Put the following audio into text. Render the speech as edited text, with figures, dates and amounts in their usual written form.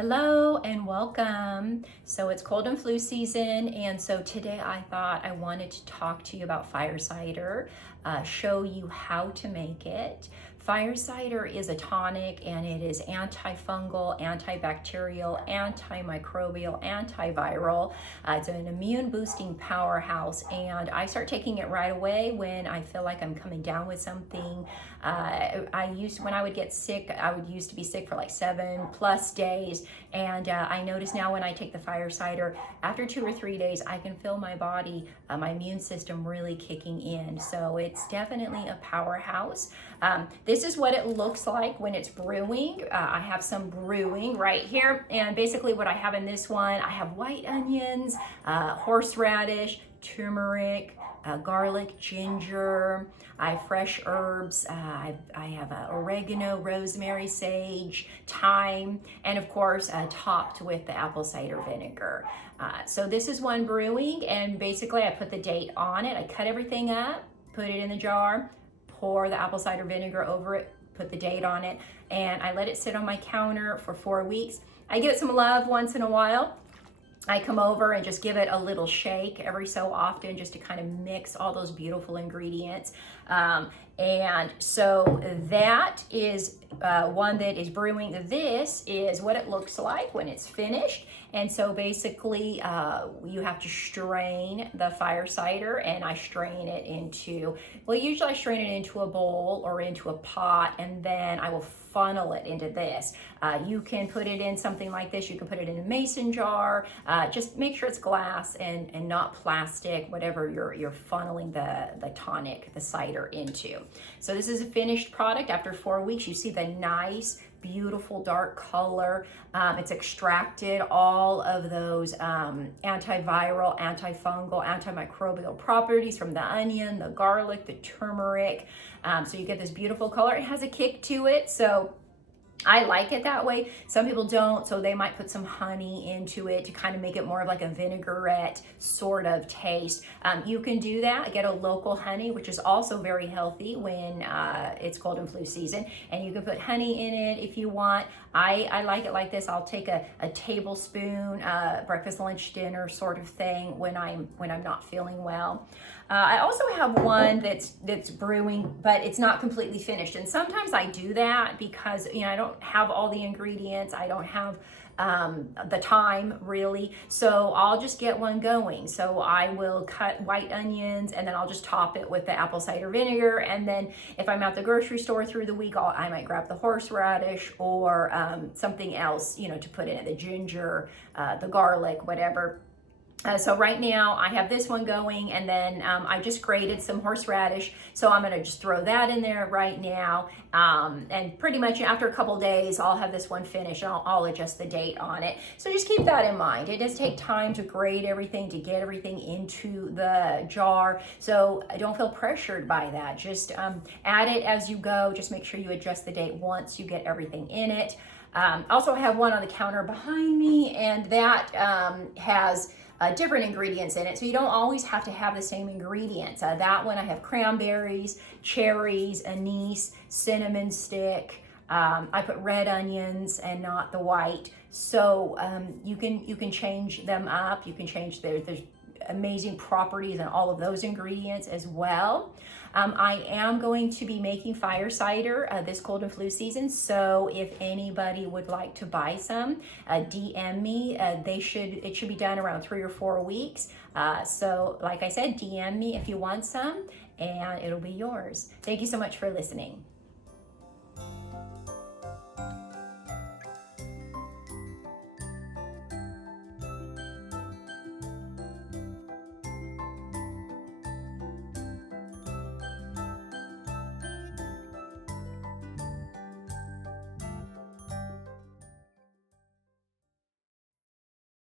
Hello and welcome. So it's cold and flu season, and so today I thought I wanted to talk to you about fire cider, show you how to make it. Fire cider is a tonic and it is antifungal, antibacterial, antimicrobial, antiviral. It's an immune boosting powerhouse, and I start taking it right away when I feel like I'm coming down with something. When I would get sick, I would used to be sick for like 7+ days, and I notice now when I take the fire cider, after 2 or 3 days, I can feel my body, my immune system really kicking in. So it's definitely a powerhouse. This is what it looks like when it's brewing. I have some brewing right here, and basically what I have in this one, I have white onions, horseradish, turmeric, garlic, ginger. I have fresh herbs. I have oregano, rosemary, sage, thyme, and of course topped with the apple cider vinegar. So this is one brewing, and basically I put the date on it. I cut everything up, put it in the jar, pour the apple cider vinegar over it, put the date on it, and I let it sit on my counter for 4 weeks. I give it some love once in a while. I come over and just give it a little shake every so often just to kind of mix all those beautiful ingredients. And so that is one that is brewing. This is what it looks like when it's finished. And so basically you have to strain the fire cider, and I strain it into, well, usually I strain it into a bowl or into a pot, and then I will funnel it into this. You can put it in something like this. You can put it in a mason jar. Just make sure it's glass and not plastic, whatever you're funneling the tonic, the cider into. So this is a finished product. After 4 weeks, you see the nice, beautiful dark color. It's extracted all of those antiviral, antifungal, antimicrobial properties from the onion, the garlic, the turmeric. So you get this beautiful color. It has a kick to it, so I like it that way. Some people don't, so they might put some honey into it to kind of make it more of like a vinaigrette sort of taste. You can do that. Get a local honey, which is also very healthy when it's cold and flu season. And you can put honey in it if you want. I like it like this. I'll take a tablespoon, breakfast, lunch, dinner sort of thing when I'm not feeling well. I also have one that's brewing, but it's not completely finished. And sometimes I do that because, I don't have all the ingredients. I don't have the time really. So I'll just get one going. So I will cut white onions, and then I'll just top it with the apple cider vinegar. And then if I'm at the grocery store through the week, I might grab the horseradish or something else, to put in it, the ginger, the garlic, whatever. So right now I have this one going, and then I just grated some horseradish, so I'm going to just throw that in there right now, and pretty much after a couple days I'll have this one finished, and I'll adjust the date on it. So just keep that in mind. It does take time to grate everything, to get everything into the jar, so don't feel pressured by that. Just add it as you go. Just make sure you adjust the date once you get everything in it. Also, I have one on the counter behind me, and that has different ingredients in it, so you don't always have to have the same ingredients. That one I have cranberries, cherries, anise, cinnamon stick. I put red onions and not the white, so you can change them up. You can change there's amazing properties in all of those ingredients as well. I am going to be making fire cider this cold and flu season, so if anybody would like to buy some, DM me. It should be done around 3 or 4 weeks. So like I said, DM me if you want some, and it'll be yours. Thank you so much for listening.